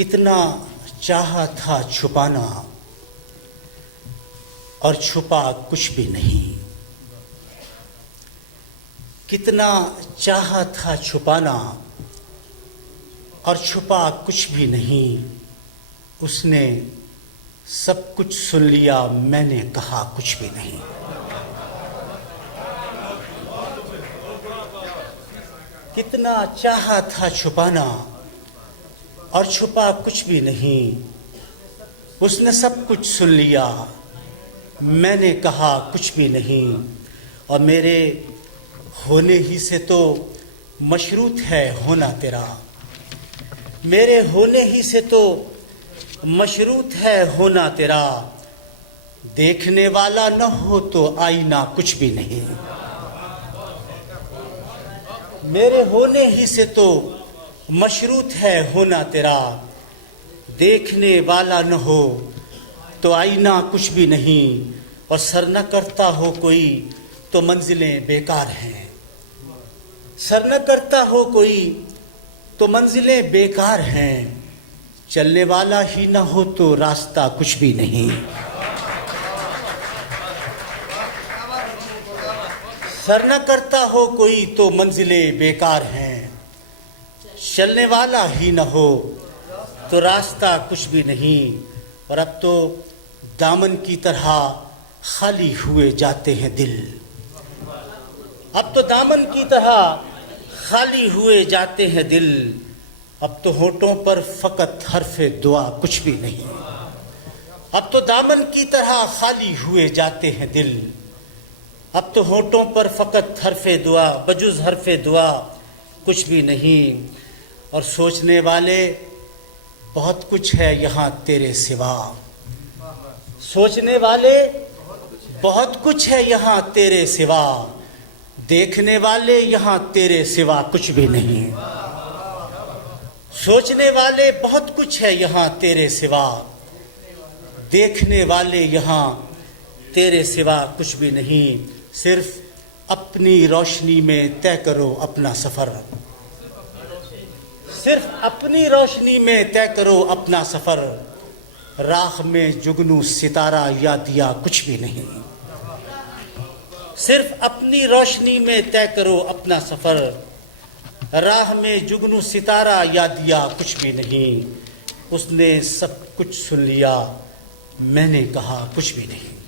कितना चाहा था छुपाना और छुपा कुछ भी नहीं। कितना चाहा था छुपाना और छुपा कुछ भी नहीं। उसने सब कुछ सुन लिया, मैंने कहा कुछ भी नहीं। कितना चाहा था छुपाना और छुपा कुछ भी नहीं। उसने सब कुछ सुन लिया, मैंने कहा कुछ भी नहीं। और मेरे होने ही से तो मशरूत है होना तेरा। मेरे होने ही से तो मशरूत है होना तेरा। देखने वाला न हो तो आईना कुछ भी नहीं। मेरे होने ही से तो मशरूत है होना तेरा। देखने वाला न हो तो आईना कुछ भी नहीं। और सर न करता हो कोई तो मंजिलें बेकार हैं। सर न करता हो कोई तो मंजिलें बेकार हैं। चलने वाला ही न हो तो रास्ता कुछ भी नहीं। सर न करता हो कोई तो मंजिलें बेकार हैं। चलने वाला ही न हो तो रास्ता कुछ भी नहीं। और अब तो दामन की तरह खाली हुए जाते हैं दिल। अब तो दामन की तरह खाली हुए जाते हैं दिल। अब तो होठों पर फकत हर्फ़े दुआ कुछ भी नहीं। अब तो दामन की तरह खाली हुए जाते हैं दिल। अब तो होठों पर फकत हर्फ़े दुआ, बजुज़ हर्फ़े दुआ कुछ भी नहीं। और सोचने वाले बहुत कुछ है यहाँ तेरे सिवा। सोचने वाले बहुत कुछ है यहाँ तेरे सिवा। देखने वाले यहाँ तेरे सिवा कुछ भी नहीं। सोचने वाले बहुत कुछ है यहाँ तेरे सिवा। देखने वाले यहाँ तेरे सिवा कुछ भी नहीं। सिर्फ अपनी रोशनी में तय करो अपना सफ़र। सिर्फ अपनी रोशनी में तय करो अपना सफ़र। राह में जुगनू सितारा या दिया कुछ भी नहीं। सिर्फ अपनी रोशनी में तय करो अपना सफ़र। राह में जुगनू सितारा या दिया कुछ भी नहीं। उसने सब कुछ सुन लिया, मैंने कहा कुछ भी नहीं।